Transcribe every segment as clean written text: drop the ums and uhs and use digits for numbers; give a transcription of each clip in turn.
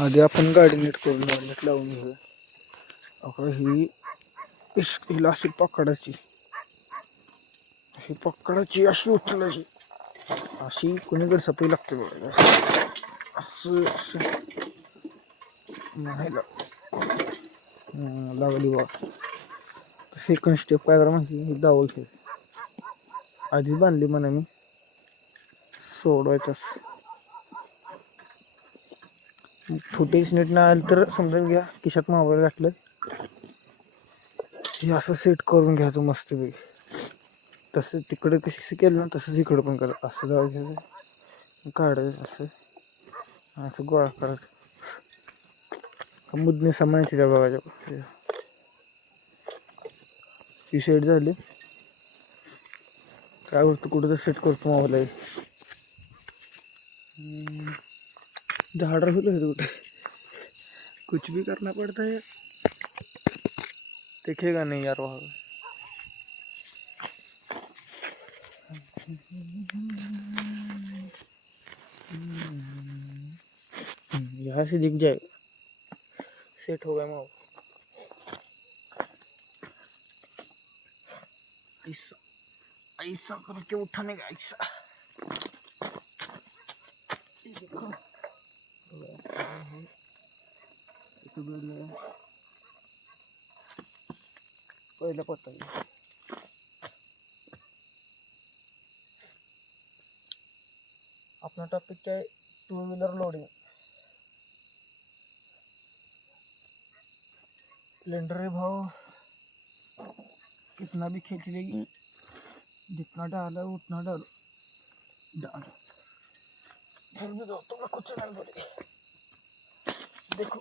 आधी आपण गाडी नीट करून नीट लावून घेऊ. हिला अशी पकडायची, अशी उचलायची, अशी कोणीकडे सपई लागते बघा. असं लावली बघा. सेकंड स्टेप काय करा माहिती, डावल खेळ आधीच बांधली म्हणा मी, सोडवायचं. फुटेज नीट नाही आलं तर समजून घ्या खिशात मोबाईल घातलं. हे असं सेट करून घ्यायचं मस्तपैकी. तसं तिकडे कशी केलं ना तसंच इकडं पण करा. असं जाऊ घ्यायचं, काढायचं, असं गोळा करायचं. मुदने सामानायची त्या बघायच्या. ही सेट झाली. काय होतं कुठं तर सेट करतो मोबाईल. झाड राहिलं कुठे, कुछ भी करना पड़ता है. दिखेगा नहीं यार वहाँ. यहाँ से दिख जाएगा. सेट हो गया मोबाइल. ऐसा ऐसा करके उठाने का, ऐसा. पहिला पत्ता अपना टॉपिक क्या है, 2 व्हीलर लोडिंग. स्प्लेंडर भाव कितना भी खींच लेगी, जितना डाला उतना डालो. फिर भी दोस्तों में कुछ नहीं बोले. देखो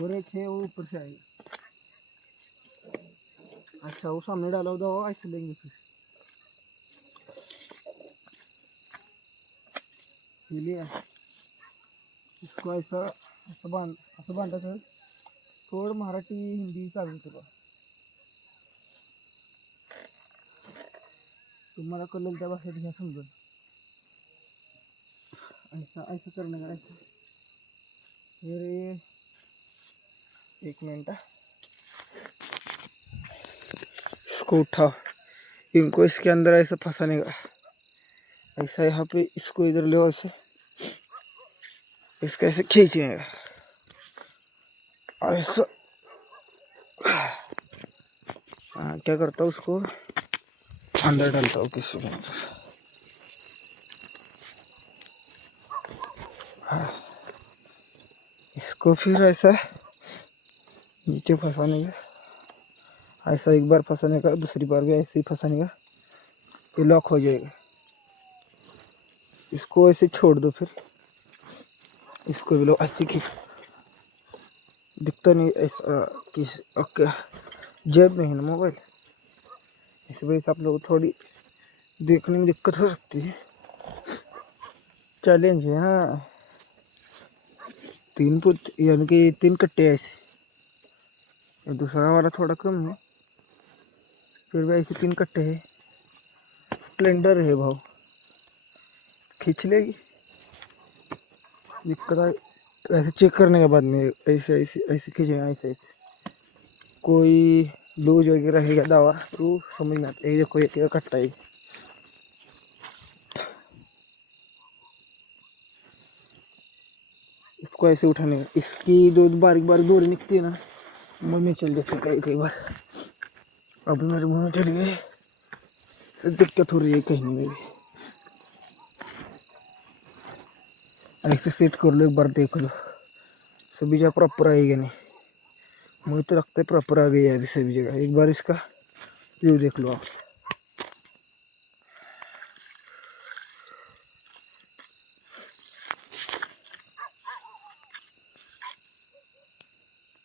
और एक है वो ऊपर से आएगा. अच्छा वो सामने डाला होगा, ऐसे लेंगे फिर. लिया इसको ऐसा बांधा सर. थोडं मराठी हिंदी चालू तुला, तुम्हाला कळलं त्या भाषेत घ्या समजून. ऐसा करने का. ऐसा फिर एक मिनट, इसको उठाओ. इनको इसके अंदर ऐसा फंसाने का. ऐसा यहाँ पे इसको इधर ले, ऐसे इसका ऐसे खींचेंगे ऐसा. क्या करता हूँ, उसको अंदर डालता हूँ किसी के अंदर. इसको फिर ऐसा नीचे फंसाने का. ऐसा एक बार फंसाने का, दूसरी बार भी ऐसे ही फंसाने का. ये लॉक हो जाएगा. इसको ऐसे छोड़ दो. फिर इसको भी लो, ऐसे खींच. दिखता नहीं ऐसा किस. ओके, जेब में है ना मोबाइल, इस वजह से आप लोग थोड़ी देखने में दिक्कत हो सकती है. चैलेंज है. हाँ, 3 फुट यानी कि 3 कट्टे ऐसे. दूसरा वाला थोड़ा कम है, फिर भी ऐसे 3 कट्टे है. स्प्लेंडर है भाव, खींच लेगी. दिक्कत आए तो ऐसे चेक करने के बाद में ऐसे ऐसे ऐसे खींचेंगे. ऐसे कोई लूज वगैरह रहेगा दवा तो समझ में आता है. देखो एक कट्टा है. इसको ऐसे उठाने का. इसकी जो बारीक बारीक डोरी निकलती है ना, मुँह में चल जाती है कई बार. अभी मेरे मुँह में चली गई, दिक्कत हो रही है कहीं में भी. ऐसे सेट कर लो, एक बार देख लो सभी जगह प्रॉपर आएगा नहीं. मुझे तो लगता है प्रॉपर आ गई है अभी सभी जगह. एक बार इसका व्यू देख लो आप.